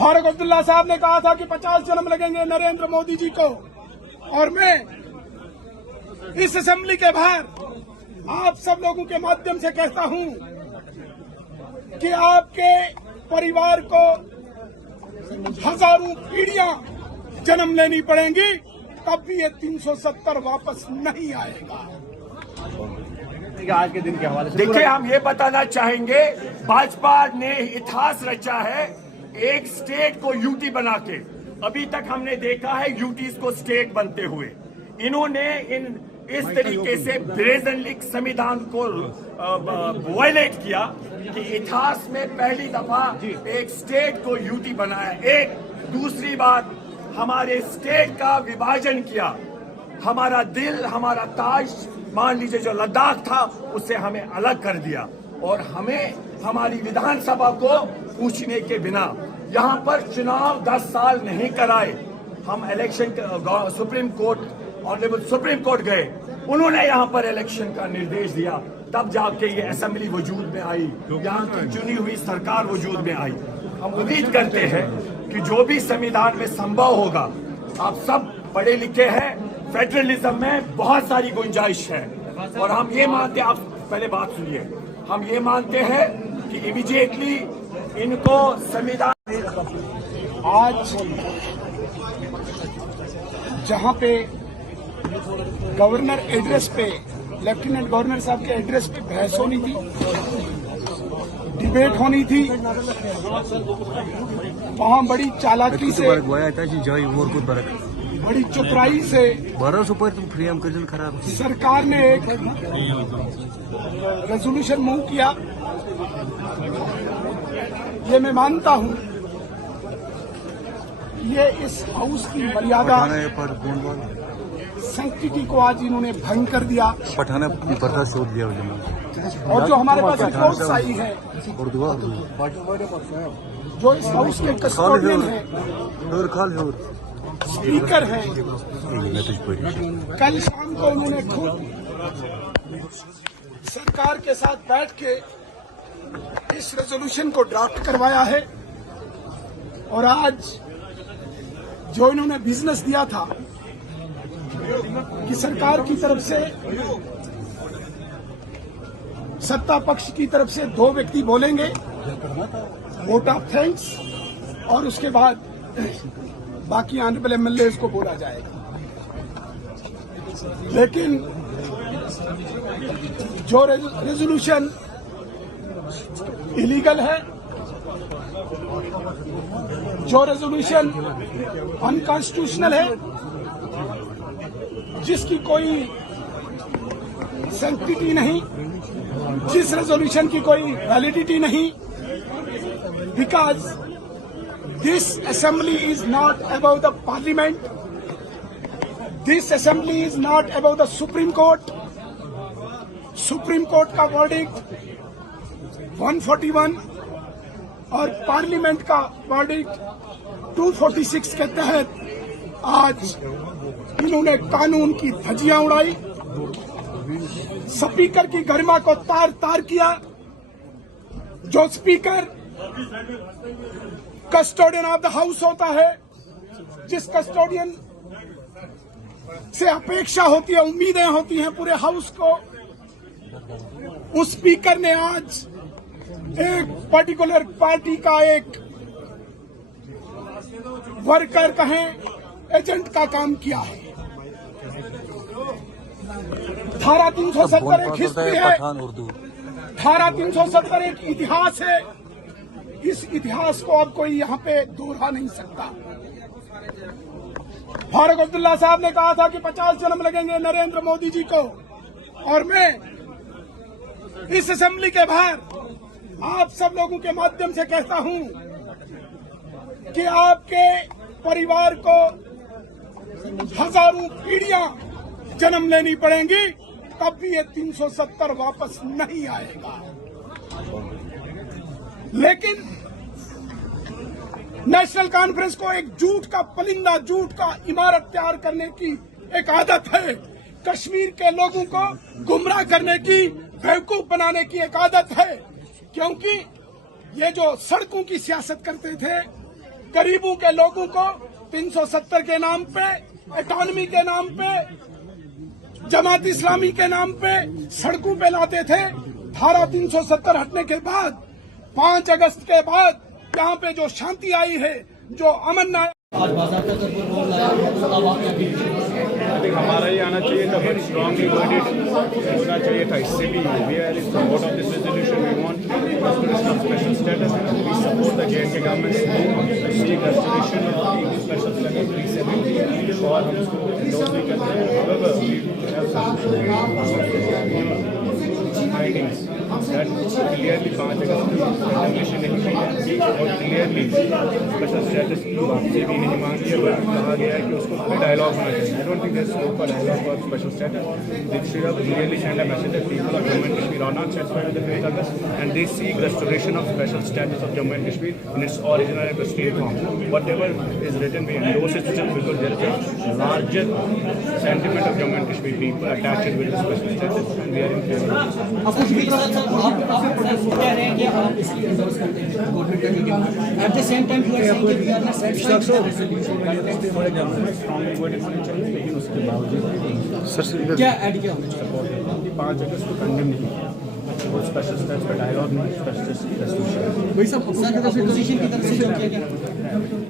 फारूक अब्दुल्ला साहब ने कहा था कि 50 जन्म लगेंगे नरेंद्र मोदी जी को, और मैं इस असेंबली के बाहर आप सब लोगों के माध्यम से कहता हूं कि आपके परिवार को हजारों पीढ़ियां जन्म लेनी पड़ेंगी, तब भी ये 370 वापस नहीं आएगा। आज के दिन के हवाले से देखिए, हम ये बताना चाहेंगे, भाजपा ने इतिहास रचा है एक स्टेट को यूटी बना के। अभी तक हमने देखा है यूटीज को स्टेट बनते हुए। इन्होंने इस तरीके से ब्रेजनली संविधान को वायलेट किया कि इतिहास में पहली दफा एक स्टेट को यूटी बनाया। एक दूसरी बात, हमारे स्टेट का विभाजन किया। हमारा दिल, हमारा ताज, मान लीजिए जो लद्दाख था, उससे हमें अलग कर दिया, और हमें हमारी विधानसभा को पूछने के बिना यहाँ पर चुनाव 10 साल नहीं कराए। हम election supreme court, honourable supreme court गए, उन्होंने यहाँ पर इलेक्शन का निर्देश दिया, तब जाके ये असेंबली वजूद में आई, यहाँ की चुनी हुई सरकार वजूद में आई। हम उम्मीद करते हैं कि जो भी संविधान में संभव होगा, आप सब पढ़े लिखे हैं, फेडरलिज्म में बहुत सारी गुंजाइश है, और हम ये मानते हैं, आप पहले बात सुनिए, हम ये मानते हैं कि इमीडिएटली इनको संविधान। आज जहां पे गवर्नर एड्रेस पे, लेफ्टिनेंट गवर्नर साहब के एड्रेस पे बहस होनी थी, डिबेट होनी थी, वहां बड़ी चालाकी से, बड़ी चतुराई से सरकार ने एक रेजोल्यूशन मूव किया। ये मैं मानता हूं, ये इस हाउस की मर्यादा, सैंक्टिटी को आज इन्होंने भंग कर दिया। और जो हमारे पास रिपोर्ट्स आई है, जो इस हाउस के कस्टोडियन है, स्पीकर है, कल शाम को उन्होंने खुद सरकार के साथ बैठ के इस रेजोल्यूशन को ड्राफ्ट करवाया है। और आज जो इन्होंने बिजनेस दिया था कि सरकार की तरफ से, सत्ता पक्ष की तरफ से 2 व्यक्ति बोलेंगे, वोट ऑफ थैंक्स, और उसके बाद बाकी ऑनरेबल एमएलए को बोला जाएगा। लेकिन जो रेजोल्यूशन इलीगल है, जो रेजोल्यूशन अनकॉन्स्टिट्यूशनल है, जिसकी कोई सैंक्टिटी नहीं, जिस रेजोल्यूशन की कोई वैलिडिटी नहीं, because this assembly is not about the parliament, this assembly is not about the supreme court. Supreme court का वर्डिक्ट 141 और पार्लियामेंट का वर्डिक्ट 246 के तहत आज इन्होंने कानून की धज्जियां उड़ाई, स्पीकर की गरिमा को तार तार किया। जो speaker custodian of the house होता है, जिस कस्टोडियन से अपेक्षा होती है, उम्मीदें होती हैं पूरे हाउस को, उस स्पीकर ने आज एक पर्टिकुलर पार्टी का एक वर्कर कहें, एजेंट का काम किया है। धारा 370 एक हिस्ट्री है, धारा 370 एक इतिहास है। इस इतिहास को अब कोई यहाँ पे दोहरा नहीं सकता। फारूक अब्दुल्ला साहब ने कहा था कि 50 जन्म लगेंगे नरेंद्र मोदी जी को, और मैं इस असेंबली के बाहर आप सब लोगों के माध्यम से कहता हूं कि आपके परिवार को हजारों पीढ़ियां जन्म लेनी पड़ेंगी, तब भी ये 370 वापस नहीं आएगा। लेकिन नेशनल कॉन्फ्रेंस को एक झूठ का परिंदा, झूठ का इमारत तैयार करने की एक आदत है। कश्मीर के लोगों को गुमराह करने की, बेवकूफ बनाने की एक आदत है। क्योंकि ये जो सड़कों की सियासत करते थे, गरीबों के लोगों को 370 के नाम पे, इकॉनमी के नाम पे, जमात इस्लामी के नाम पे सड़कों पे लाते थे। धारा 370 हटने के बाद 5 अगस्त के बाद यहाँ पे जो शांति आई है, जो अमन आया, आज बाज़ाब्ता तौर पर रोल लाया, अब आप क्या कहेंगे? हमारा ही आना चाहिए था, बट स्ट्रांगली वर्डेड होना चाहिए था। इससे भी we are in support of this resolution. We want restoration of special status. We support the J and K government to seek restoration of special status 370 और हम उसको एंडोर्स भी करते हैं। However, we have some findings that clearly 5 अगस्त की condition नहीं की है और क्लियरली स्पेशल स्टेटस की वापसी भी नहीं मांगी है, बल्कि कहा गया है कि उसको कोई डायलॉग होना चाहिए। I don't think there is scope for dialogue for special status. They should have clearly sent a message that people of Jammu and Kashmir are not satisfied with the 5th August and they seek restoration of special status of Jammu and Kashmir in its original and pristine form. Whatever is written, we endorse it still because there is a larger sentiment of Jammu and Kashmir people attached with the special status and we are in favor of this. आप कुछ भी आप कह रहे हैं कि आप इसकी एंडोर्स करते हैं गवर्नमेंट का, लेकिन at the same time you are saying कि we are not satisfied with the resolution. Strongly worded होनी चाहिए, लेकिन उसके बावजूद क्या ऐड किया होना चाहिए? 5 अगस्त को कंडेम नहीं किया और स्पेशल स्टेटस पर डायलॉग नहीं, स्पेशल रेस्टोरेशन। वही सब अपोजिशन की तरफ से जो किया गया